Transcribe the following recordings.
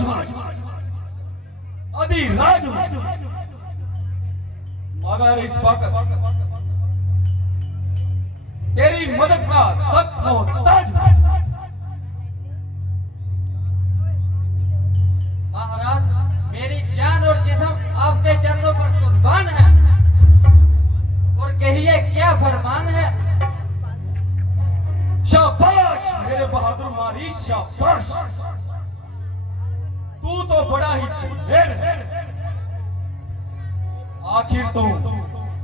राज हूं, अधिराज हूं, मगर इस वक्त तेरी मदद का सख्त मोहताज हूं। महाराज, मेरी जान और जिस्म आपके चरणों पर कुर्बान है। और कहिए क्या फरमान है। शाबाश मेरे बहादुर मारी, शाबाश। तू तो बड़ा ही दिलेर है। आखिर तू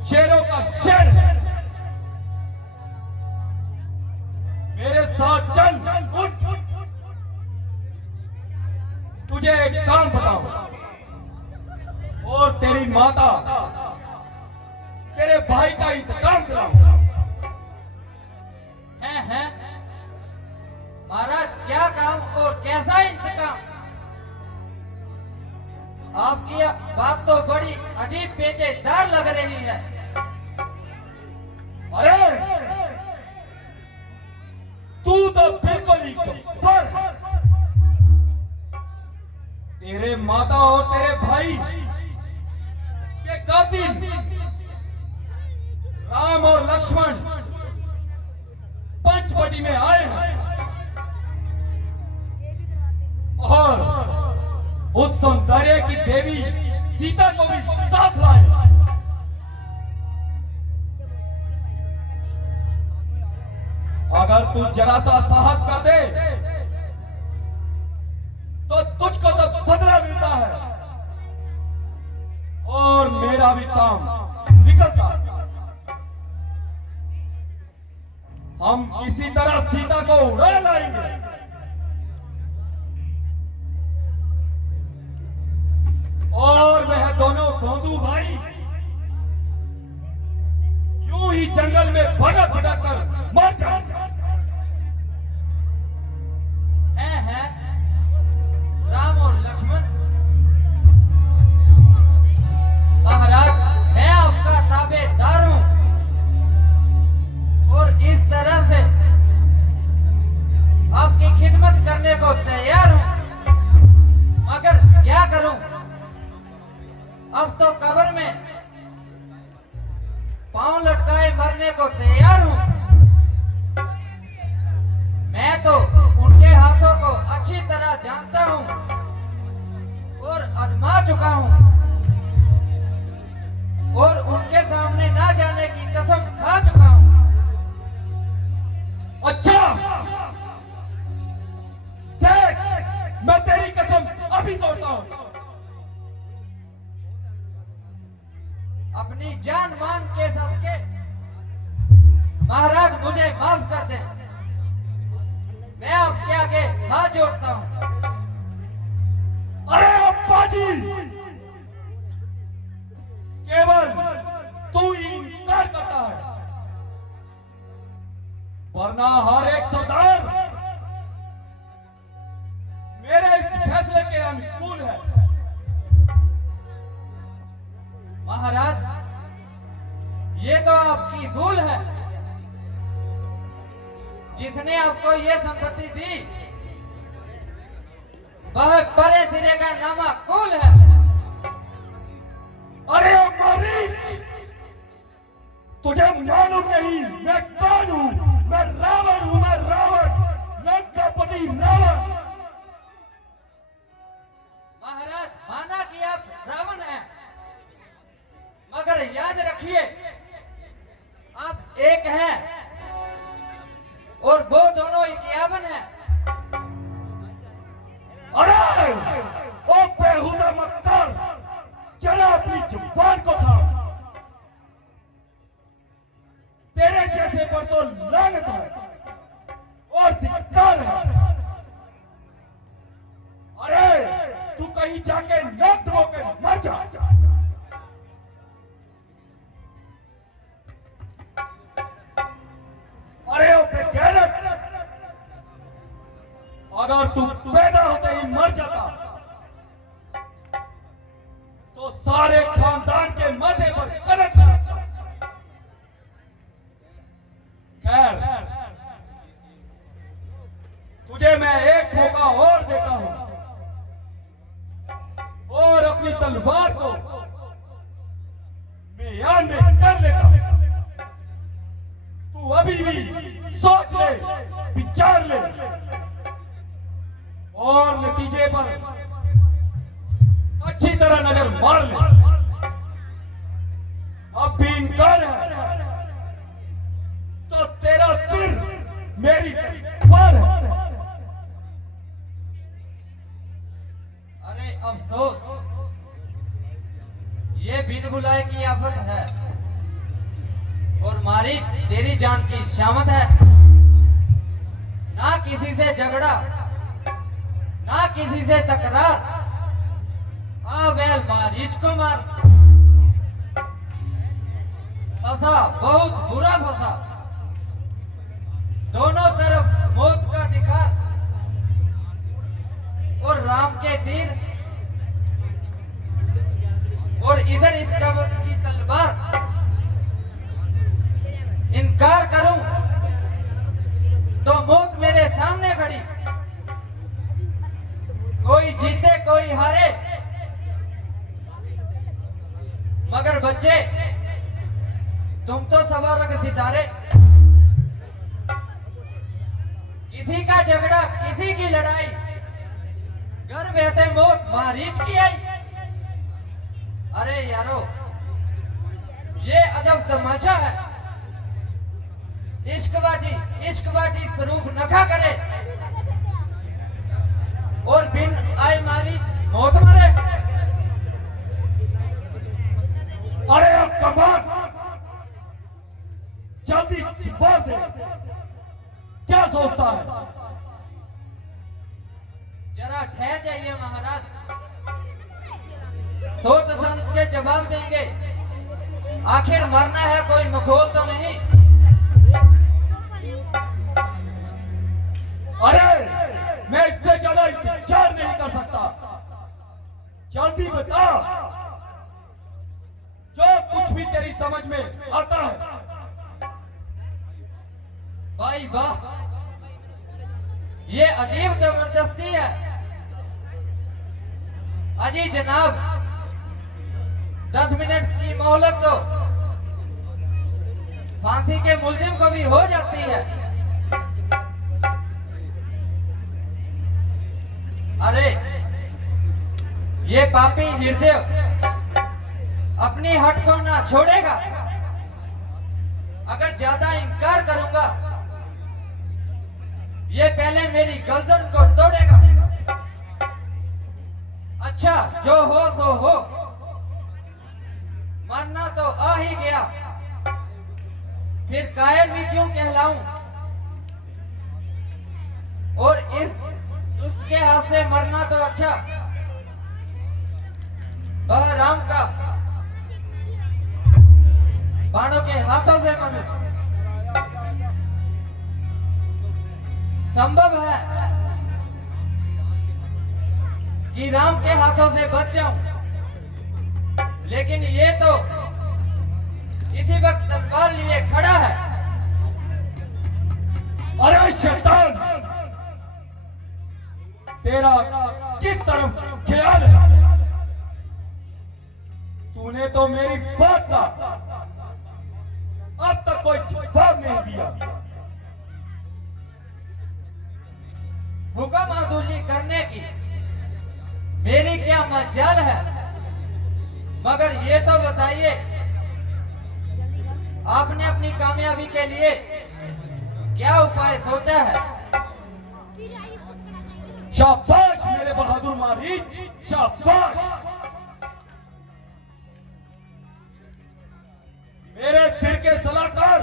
शेरों का शेर है। मेरे साथ चल, उठ। तुझे एक काम बताऊं और तेरी माता, तेरे भाई का इंतकाम कराऊंगा। हैं महाराज, क्या काम और कैसा इंतकाम। आपकी बात तो बड़ी अजीब पेचीदार लग रही है। अरे तू तो बिल्कुल ही गब्बर है। तेरे माता और तेरे भाई के कातिल राम और लक्ष्मण पंचवटी में आए हैं और उस सौंदर्य की देवी सीता को भी साथ लाए। अगर तू जरा सा साहस कर दे तो तुझको तो बदला मिलता है और मेरा भी काम निकलता है। हम इसी तरह सीता को उड़ा लाएंगे। और वह दोनों गोंदू भाई यूं ही जंगल में भटक भटक कर मर जाएंगे। हैं राम और लक्ष्मण। महाराज, मैं आपका ताबेदार हूं और इस तरह से आपकी खिदमत करने को तैयार हूं, मगर क्या करूं। अब तो कब्र में पांव लटकाए मरने को तैयार हूं। मैं तो उनके हाथों को अच्छी तरह जानता हूं और आजमा चुका हूं और उनके सामने ना जाने की कसम खा चुका हूं। अच्छा देख, मैं तेरी कसम अभी तोड़ता हूं। अपनी जान मान के सबके महाराज मुझे माफ कर दें। मैं आपके आगे हाथ जोड़ता हूं। अरे अप्पा जी, केवल तू ही इनकार करता है, वरना हर एक सरदार मेरे इस फैसले के अनुकूल है। महाराज, ये तो आपकी भूल है। जिसने आपको ये संपत्ति दी वह परे सिरे का नामाकुल है। अरे अम्मारी, तुझे मालूम नहीं मैं कौन हूं? मैं रावण हूं, मैं रावण, लंकापति रावण। महाराज, माना कि आप रावण हैं, मगर याद रखिए आप एक हैं और वो दोनों 51 हैं। अरे ओ बेहुदा मक्कार, जरा अपनी जुबान को थाम। तेरे जैसे पर तो लानत है और धिक्कार है। अरे तू कहीं जाके नाक डुबोके मर जा। अरे ओ बेगैरत, अगर तू पैदा होते ही मर जाता तो सारे खानदान के माथे पर कलंक लगता। खैर, तुझे मैं एक मौका और देता हूं। तलवार को म्यान में कर लेता। तू अभी भी सोच ले, विचार ले और नतीजे पर अच्छी तरह नजर मार ले। अब भी इनकार है तो तेरा सिर मेरी पर है। अरे अफसोस, ये बिन बुलाए की आफत है और मारी तेरी जान की शामत है। ना किसी से झगड़ा, ना किसी से तकरार, आ बैल मारीच को मार। फंसा, बहुत बुरा फंसा, दोनों तरफ मौत का निखार और राम के तीर और इधर इसका वक्त की तलवार। इनकार करूं तो मौत मेरे सामने खड़ी। कोई जीते कोई हारे, मगर बच्चे तुम तो सवारों के सितारे। किसी का झगड़ा, किसी की लड़ाई, घर बहते मौत मारीच की आई। अरे यारो, ये अदब तमाशा है। इश्कबाजी स्वरूप नखा करे और बिन आए मारी मौत मरे। अरे अब कमाल, जल्दी जवाब दे, क्या सोचता है? जरा ठहर जाइए महाराज, सोच समझ के जवाब देंगे। आखिर मरना है, कोई मखौल तो नहीं। अरे मैं इससे ज्यादा इंतजार नहीं कर सकता। जल्दी बता, जो कुछ भी तेरी समझ में आता है। भाई वाह, ये अजीब जबरदस्ती है। अजी जनाब, 10 मिनट की मोहलत दो, फांसी के मुलजिम को भी हो जाती है। अरे ये पापी हृदय अपनी हट को ना छोड़ेगा। अगर ज्यादा इनकार करूंगा, ये पहले मेरी गर्दन को तोड़ेगा। अच्छा, जो हो तो हो, मरना तो आ ही गया, फिर कायर भी क्यों कहलाऊं। और इस दुष्ट के हाथ से मरना तो अच्छा, वह राम का बाणों के हाथों से मरूं। संभव है कि राम के हाथों से बच जाऊं, लेकिन ये तो इसी वक्त तलवार लिए खड़ा है। अरे शैतान, तेरा किस तरफ ख्याल है? तूने तो मेरी बात का अब तक कोई जवाब नहीं दिया। हुक्म अदूली करने की मेरी क्या मजाल है, मगर ये तो बताइए, आपने अपनी कामयाबी के लिए क्या उपाय सोचा है? शाबाश मेरे बहादुर मारीच, शाबाश। मेरे सिर के सलाहकार,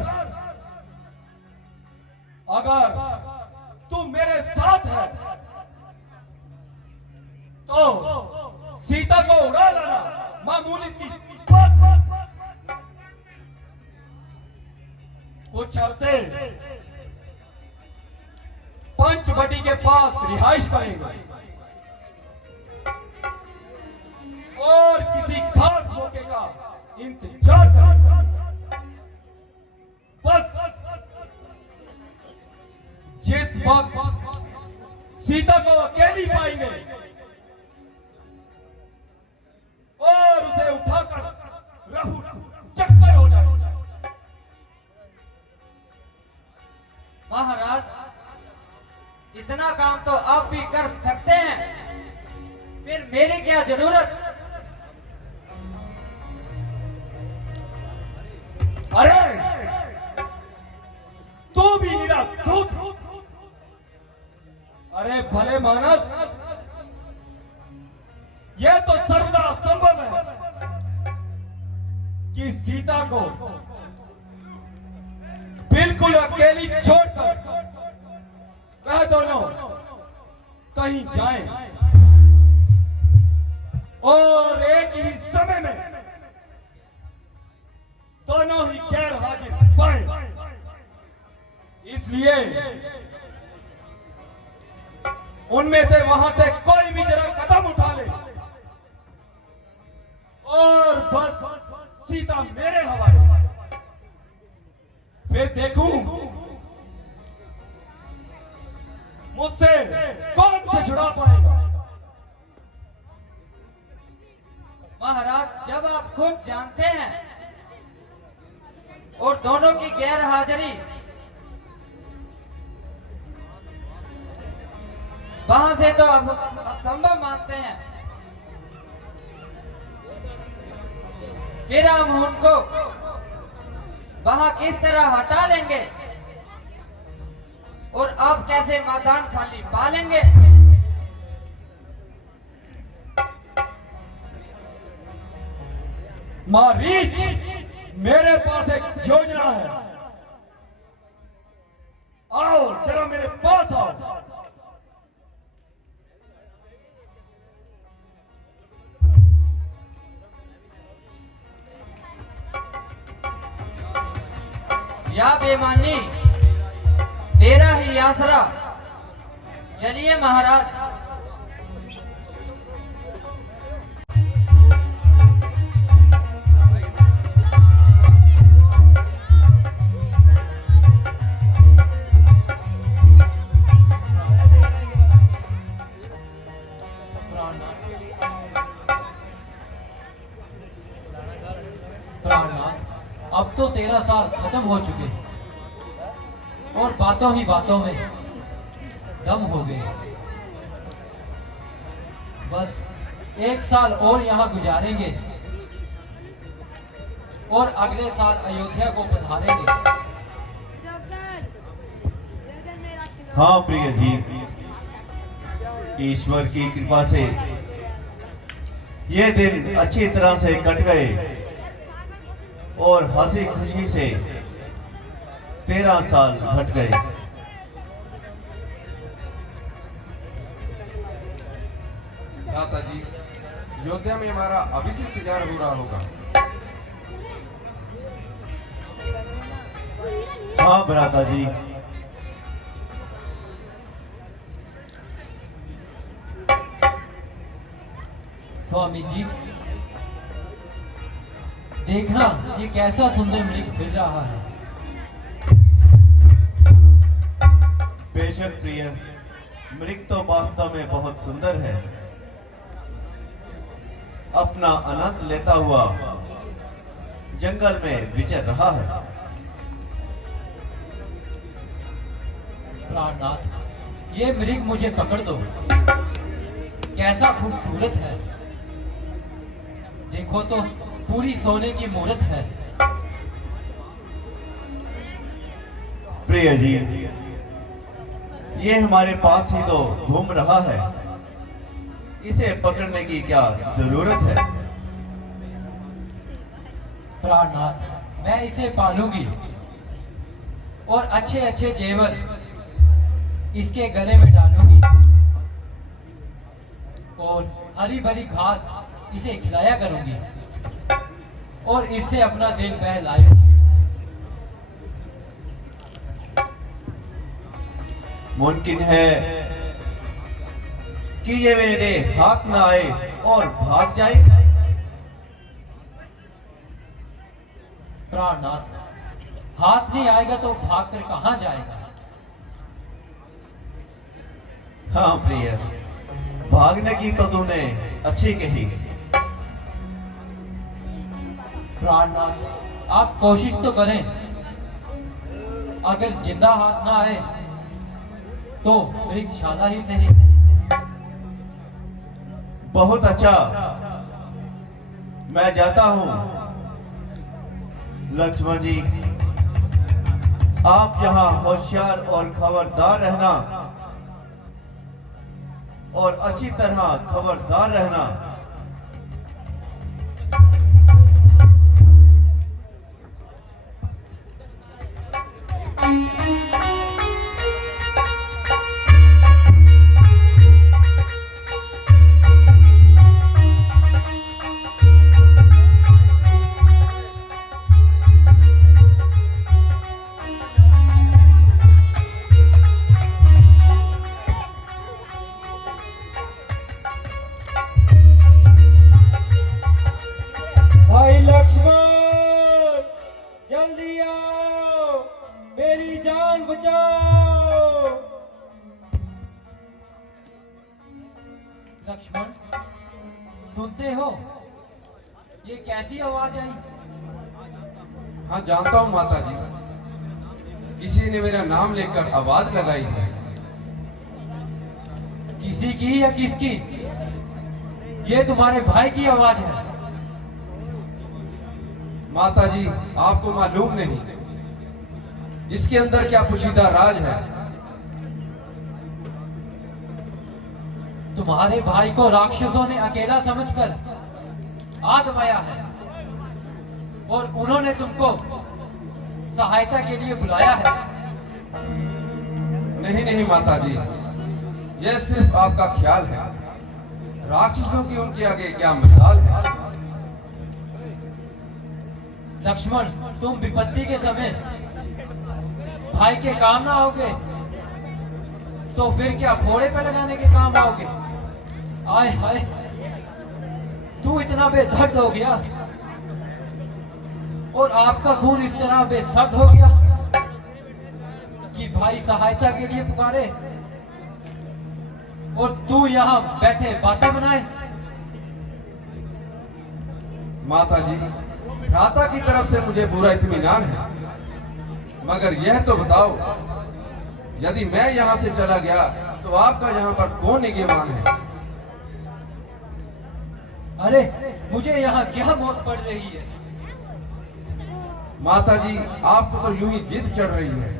अगर तू मेरे साथ है तो सीता को उड़ा लाना मामूली सी बात। कुछ अरसे पंचवटी के पास रिहाइश करेंगे और किसी खास मौके का इंतजार करेंगे। बस जिस वक्त सीता को अकेली पाएंगे, महाराज, इतना काम तो आप भी कर सकते हैं, फिर मेरी क्या जरूरत? अरे तू भी निरा दूध। अरे भले मानस, यह तो सर्वदा संभव है कि सीता को बिल्कुल अकेली छोड़कर वह दोनों कहीं जाएं और एक ही समय में दोनों ही गैर हाजिर पाए। इसलिए उनमें से वहां से कोई भी जरा कदम उठा ले और बस सीता मेरे हवाले। फिर देखूं मुझसे कौन से छुड़ा पाएगा। महाराज, जब आप खुद जानते हैं और दोनों की गैर हाजिरी वहां से तो अब असंभव मानते हैं, फिर हम उनको वहां किस तरह हटा लेंगे और आप कैसे मैदान खाली पा लेंगे? मारीच, मेरे पास एक योजना है। आओ जरा मेरे पास आओ। या बेमानी तेरा ही आसरा। चलिए महाराज। प्राणनाथ, अब तो 13 साल खत्म हो चुके हैं और बातों ही बातों में दम हो गए। बस 1 साल और यहाँ गुजारेंगे और अगले साल अयोध्या को पधारेंगे। हाँ प्रिय जी, ईश्वर की कृपा से ये दिन अच्छी तरह से कट गए और हंसी खुशी से 13 साल घट गए। दादा जी, अयोध्या में हमारा अभी से इंतजार हो रहा होगा। हाँ भ्राता जी, स्वामी जी, देखना ये कैसा सुंदर मृग फिर रहा है। बेशक प्रिय, मृग तो वास्तव में बहुत सुंदर है। अपना आनंद लेता हुआ जंगल में विचर रहा है। प्राणनाथ, ये मृग मुझे पकड़ दो। कैसा खूबसूरत है, देखो तो पूरी सोने की मूरत है। प्रिय जी, ये हमारे पास ही तो घूम रहा है, इसे पकड़ने की क्या जरूरत है। प्राणनाथ, मैं इसे पालूंगी और अच्छे अच्छे जेवर इसके गले में डालूंगी और हरी भरी घास इसे खिलाया करूंगी और इससे अपना दिल बहलाऊंगी। मुमकिन है कि ये मेरे हाथ में आए और भाग जाए। प्राणनाथ, हाथ नहीं आएगा तो भागकर कहां जाएगा। हाँ प्रिय, भागने की तो तूने अच्छी कही। प्राणनाथ, आप कोशिश तो करें। अगर जिंदा हाथ ना आए तो वृक्षशाला ही सही। बहुत अच्छा, मैं जाता हूं। लक्ष्मण जी, आप यहां होशियार और खबरदार रहना, और अच्छी तरह खबरदार रहना। भाई लक्ष्मण, जल्दी आओ, मेरी जान बचाओ। लक्ष्मण, सुनते हो ये कैसी आवाज आई? हाँ जानता हूँ माता जी, किसी ने मेरा नाम लेकर आवाज लगाई है। किसी की या किसकी? ये तुम्हारे भाई की आवाज है। माता जी, आपको मालूम नहीं इसके अंदर क्या पोशीदा राज है। तुम्हारे भाई को राक्षसों ने अकेला समझकर आजमाया है, और उन्होंने तुमको सहायता के लिए बुलाया है। नहीं नहीं माता जी, यह सिर्फ आपका ख्याल है। राक्षसों की उनके आगे क्या मिसाल है। लक्ष्मण, तुम विपत्ति के समय भाई के काम ना आओगे तो फिर क्या फोड़े पे लगाने के काम आओगे? आय हाय, तू इतना बेदर्द हो गया और आपका खून इस तरह बेसर्द हो गया कि भाई सहायता के लिए पुकारे और तू यहाँ बैठे बातें बनाए। माता जी, भ्राता की तरफ से मुझे पूरा इत्मीनान है, मगर यह तो बताओ, यदि मैं यहाँ से चला गया तो आपका यहाँ पर कौन निगहबान है। अरे मुझे यहाँ क्या मौत पड़ रही है? माता जी, आपको तो यूं ही जिद चढ़ रही है।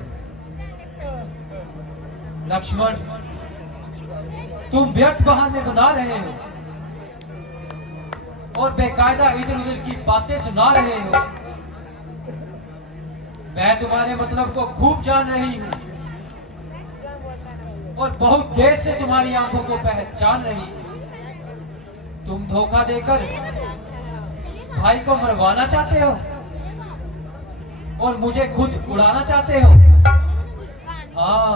लक्ष्मण, तुम व्यर्थ बहाने बना रहे हो और बेकायदा इधर उधर की बातें सुना रहे हो। मैं तुम्हारे मतलब को खूब जान रही हूं और बहुत देर से तुम्हारी आंखों को पहचान रही हूं। तुम धोखा देकर भाई को मरवाना चाहते हो और मुझे खुद उड़ाना चाहते हो। हाँ,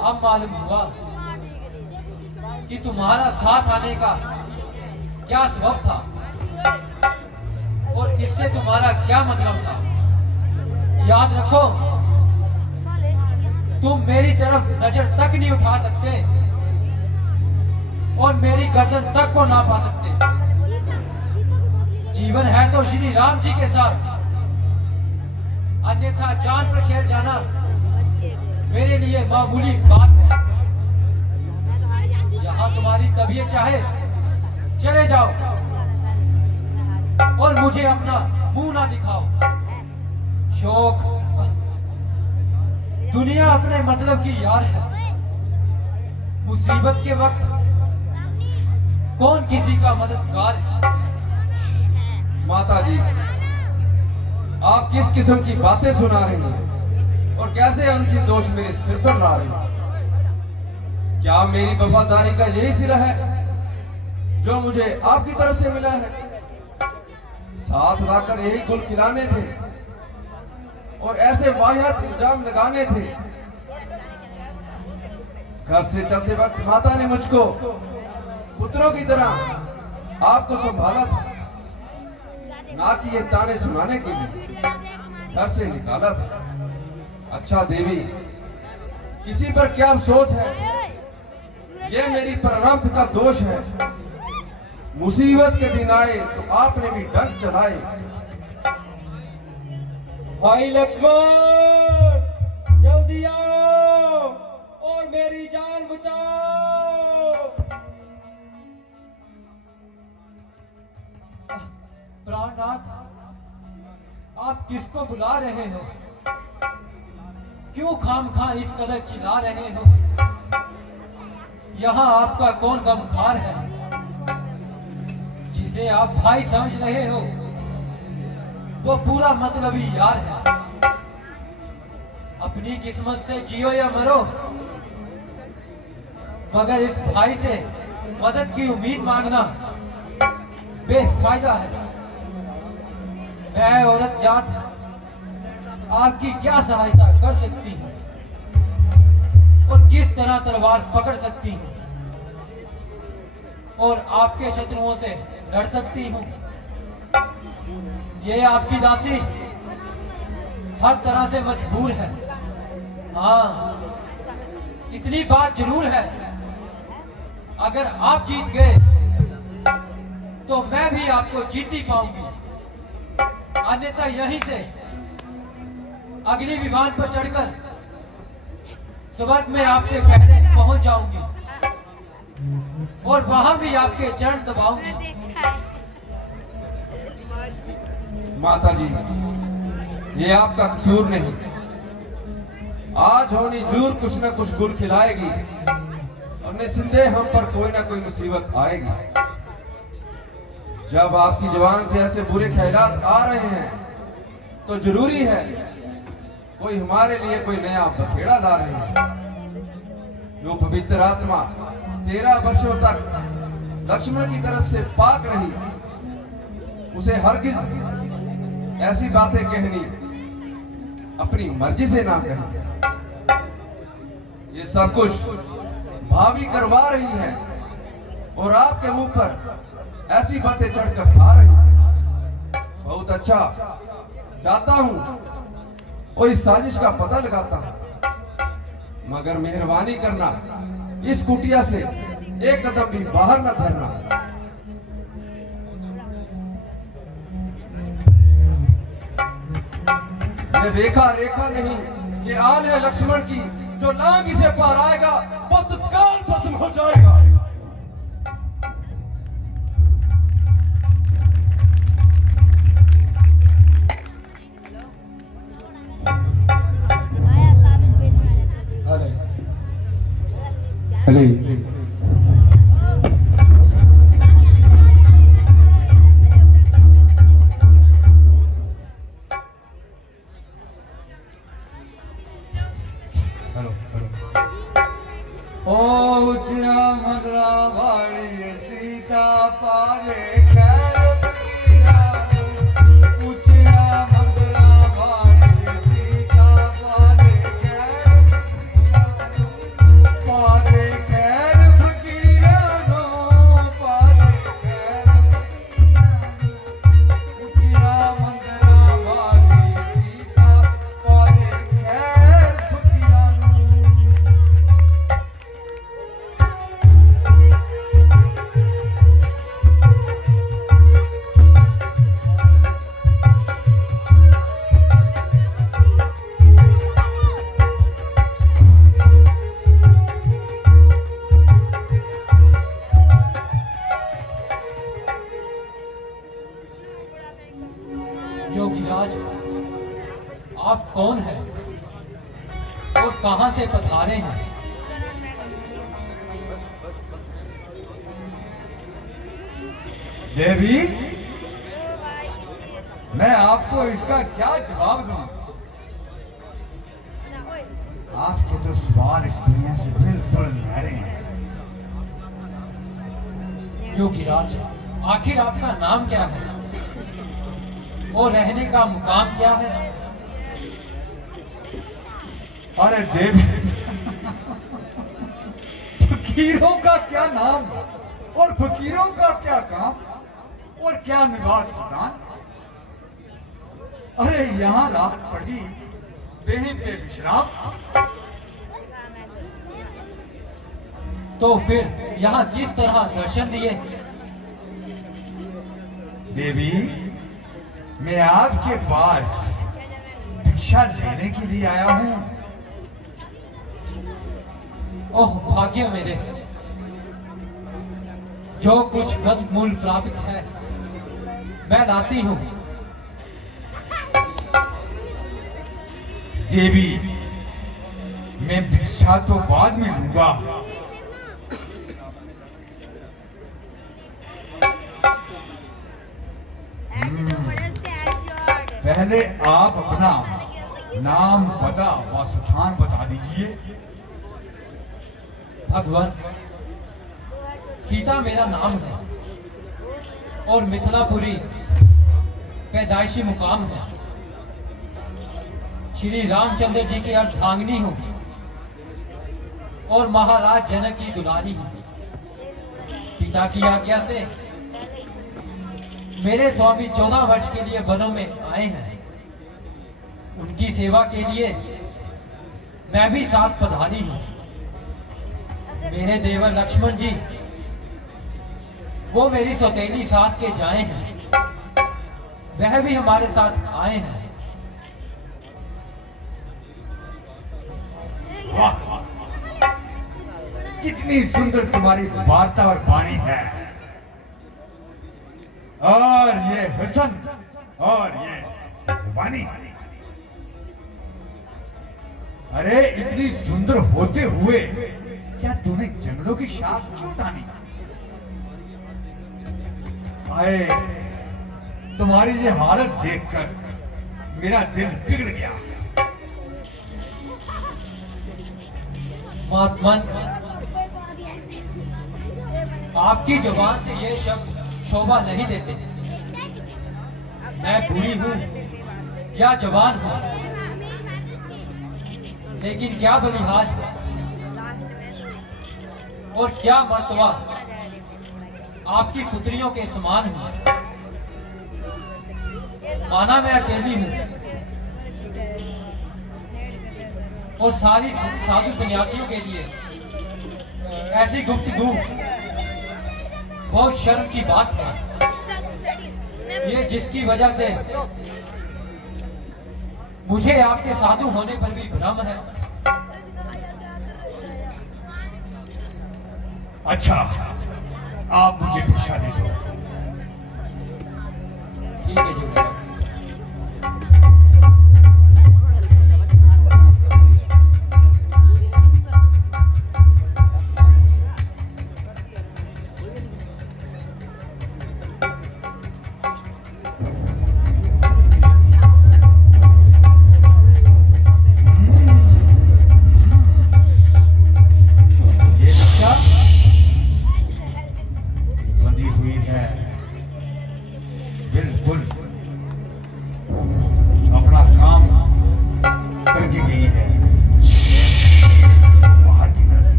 अब मालूम हुआ कि तुम्हारा साथ आने का क्या सबब था और इससे तुम्हारा क्या मतलब था। याद रखो, तुम मेरी तरफ नजर तक नहीं उठा सकते और मेरी गर्दन तक को ना पा सकते। जीवन है तो श्री राम जी के साथ, अन्यथा जान पर खेल जाना मेरे लिए मामूली बात है। जहां तुम्हारी तबीयत चाहे चले जाओ और मुझे अपना मुंह ना दिखाओ। शोक, दुनिया अपने मतलब की यार है। मुसीबत के वक्त कौन किसी का मददगार है। माता जी, आप किस किस्म की बातें सुना रही हैं और कैसे अनुचित दोष मेरे सिर पर ला रही हैं। क्या मेरी वफादारी का यही सिला है जो मुझे आपकी तरफ से मिला है? साथ लाकर यही गुल खिलाने थे और ऐसे वाहियात इल्जाम लगाने थे। घर से चलते वक्त माता ने मुझको पुत्रों की तरह आपको संभाला था, ना कि ये ताने सुनाने के लिए घर से निकाला था। अच्छा देवी, किसी पर क्या अफसोस है? ये मेरी प्रारब्ध का दोष है। मुसीबत के दिन आए तो आपने भी डंक चलाए। भाई लक्ष्मण, किसको बुला रहे हो? क्यों खामखा इस कदर चिल्ला रहे हो? यहाँ आपका कौन गमखार है जिसे आप भाई समझ रहे हो? वो पूरा मतलबी यार है। अपनी किस्मत से जियो या मरो, मगर इस भाई से मदद की उम्मीद मांगना बेफायदा है। मैं औरत जात आपकी क्या सहायता कर सकती हूँ और किस तरह तलवार पकड़ सकती हूँ और आपके शत्रुओं से लड़ सकती हूँ? ये आपकी दासी हर तरह से मजबूर है। हाँ, इतनी बात जरूर है, अगर आप जीत गए तो मैं भी आपको जीत ही पाऊंगी, अन्यथा यहीं से अगली विमान पर चढ़कर स्वर्ग में आपसे पहले पहुंच जाऊंगी और वहां भी आपके चरण दबाऊंगी। माता जी, ये आपका कसूर नहीं। आज होनी जरूर कुछ न कुछ गुल खिलाएगी और निस्संदेह हम पर कोई ना कोई मुसीबत आएगी। जब आपकी जुबान से ऐसे बुरे ख्यालात आ रहे हैं तो जरूरी है कोई हमारे लिए कोई नया बखेड़ा ला रहे हैं। जो पवित्र आत्मा 13 वर्षों तक लक्ष्मण की तरफ से पाक रही, उसे हरगिज ऐसी बातें कहनी अपनी मर्जी से ना कही। ये सब कुछ भाभी करवा रही है और आपके मुंह पर ऐसी बातें चढ़कर आ रही है। बहुत अच्छा, जाता हूं और इस साजिश का पता लगाता हूं, मगर मेहरबानी करना इस कुटिया से एक कदम भी बाहर न धरना। ये रेखा रेखा नहीं, ये आन है लक्ष्मण की, जो लांग इसे पार आएगा वो तत्काल भस्म हो जाएगा। अरे मंगला वाली सीता पारे खैर ऊंचिया मंगला वाली सीता पारे खैर फकीरानो पारे खैर ऊंचिया मंगला वाली सीता पारे खैर फकीरानो। योगीराज, आप कौन हैं और कहां से पधारे हैं? देवी, मैं आपको इसका क्या जवाब दूं? आपके तो सवाल इस दुनिया से बिल्कुल न्यारे हैं। योगीराज, आखिर आपका नाम क्या है और रहने का मुकाम क्या है? अरे देवी, फकीरों का क्या नाम और फकीरों का क्या काम और क्या निवास स्थान। अरे यहाँ रात पड़ी बेही पे विश्राम। तो फिर यहाँ किस तरह दर्शन दिए? देवी, मैं आपके पास भिक्षा लेने के लिए आया हूँ। ओह भाग्य मेरे, जो कुछ गद मूल प्राप्त है मैं लाती हूँ। देवी, मैं भिक्षा तो बाद में लूंगा। पहले आप अपना नाम, पता व स्थान बता दीजिए। भगवान, सीता मेरा नाम है और मिथिलापुरी पैदाइशी मुकाम है। श्री रामचंद्र जी की अर्धांगिनी हूँ और महाराज जनक की दुलारी हूँ। पिता की आज्ञा से मेरे स्वामी 14 वर्ष के लिए वनों में आए हैं। उनकी सेवा के लिए मैं भी साथ पधारी हूँ। मेरे देवर लक्ष्मण जी, वो मेरी सौतेली सास के जाए हैं, वह भी हमारे साथ आए हैं। वाह, कितनी सुंदर तुम्हारी वार्ता और वाणी है। और ये हुस्न और ये जुबानी। अरे इतनी सुंदर होते हुए क्या तूने जंगलों की शाख क्यों टानी? आए, तुम्हारी ये हालत देखकर मेरा दिल पिघल गया। महात्मन, आपकी जुबान से ये शब्द शोभा नहीं देते। मैं बूढ़ी हूँ या जवान हूँ, लेकिन क्या बलिहाज है और क्या मर्तबा आपकी पुत्रियों के समान हूँ। माना मैं अकेली हूँ और सारी साधु सन्यासियों के लिए ऐसी गुफ्तगू बहुत शर्म की बात है। ये जिसकी वजह से मुझे आपके साधु होने पर भी भ्रम है। अच्छा, आप मुझे भिक्षा दे दो।